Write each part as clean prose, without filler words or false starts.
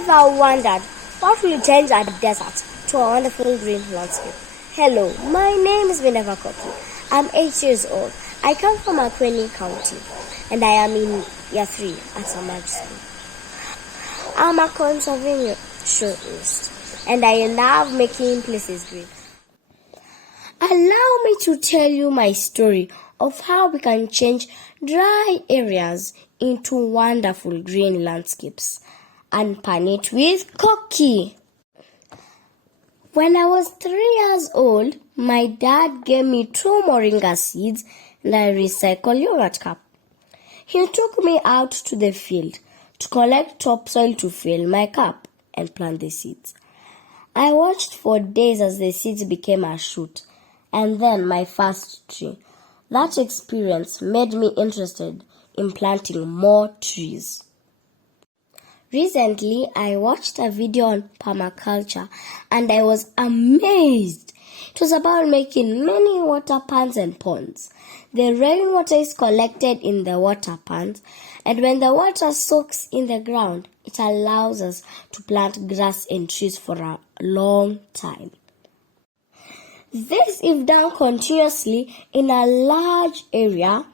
Ever wondered what will change a desert to a wonderful green landscape? Hello, my name is It With Koki. I'm 8 years old. I come from Makueni County and I am in year 3 at Samaj School. I'm a conservationist and I love making places green. Allow me to tell you my story of how we can change dry areas into wonderful green landscapes. Unpan it with Koki. When I was 3 years old, my dad gave me 2 moringa seeds and a recycled yogurt cup. He took me out to the field to collect topsoil to fill my cup and plant the seeds. I watched for days as the seeds became a shoot and then my first tree. That experience made me interested in planting more trees. Recently, I watched a video on permaculture and I was amazed. It was about making many water pans and ponds. The rainwater is collected in the water pans, and when the water soaks in the ground, it allows us to plant grass and trees for a long time. This, if done continuously in a large area,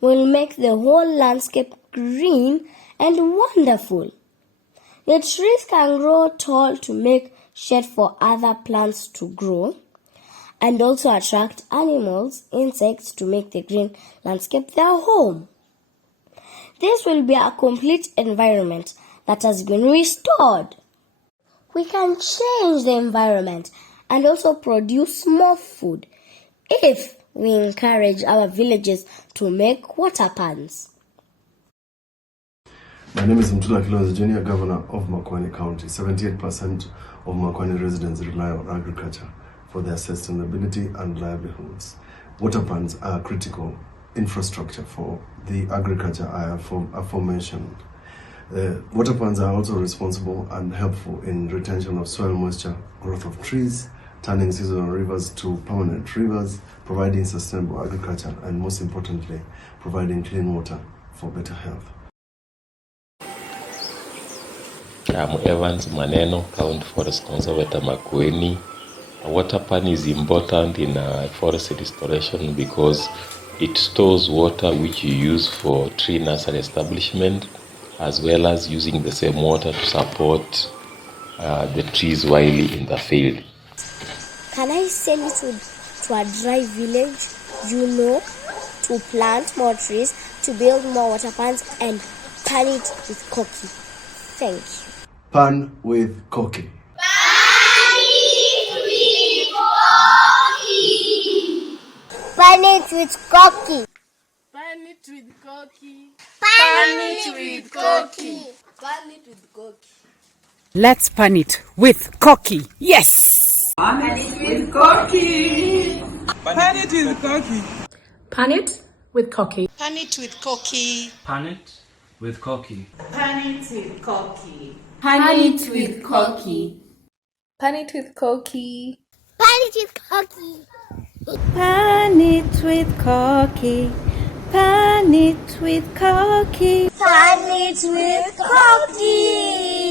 will make the whole landscape green and wonderful. The trees can grow tall to make shade for other plants to grow and also attract animals, insects to make the green landscape their home. This will be a complete environment that has been restored. We can change the environment and also produce more food if we encourage our villages to make water pans. My name is Mtula Kilo, the Junior Governor of Makueni County. 78% of Makueni residents rely on agriculture for their sustainability and livelihoods. Water pans are critical infrastructure for the agriculture I aforementioned. Water pans are also responsible and helpful in retention of soil moisture, growth of trees, turning seasonal rivers to permanent rivers, providing sustainable agriculture, and most importantly, providing clean water for better health. I'm Evans Maneno, County Forest Conservator Makueni. A water pan is important in forest restoration because it stores water which you use for tree nursery establishment, as well as using the same water to support the trees while in the field. Can I send you to a dry village, to plant more trees, to build more water pans and pan it with Koki? Thank you. Pan with Koki. Pan it with Koki. Pan it with Koki. Pan it with Koki. Pan it with Koki. Let's pan it with Koki. Yes! Pan it with Koki. Pan it with Koki. Pan it with Koki. Pan it with Koki. Pan it with Koki. Pan it with Koki. Pan it with Koki. Pan it with Koki. Pan it with Koki. Pan it with Koki. Pan it with Koki. Pan it with Koki.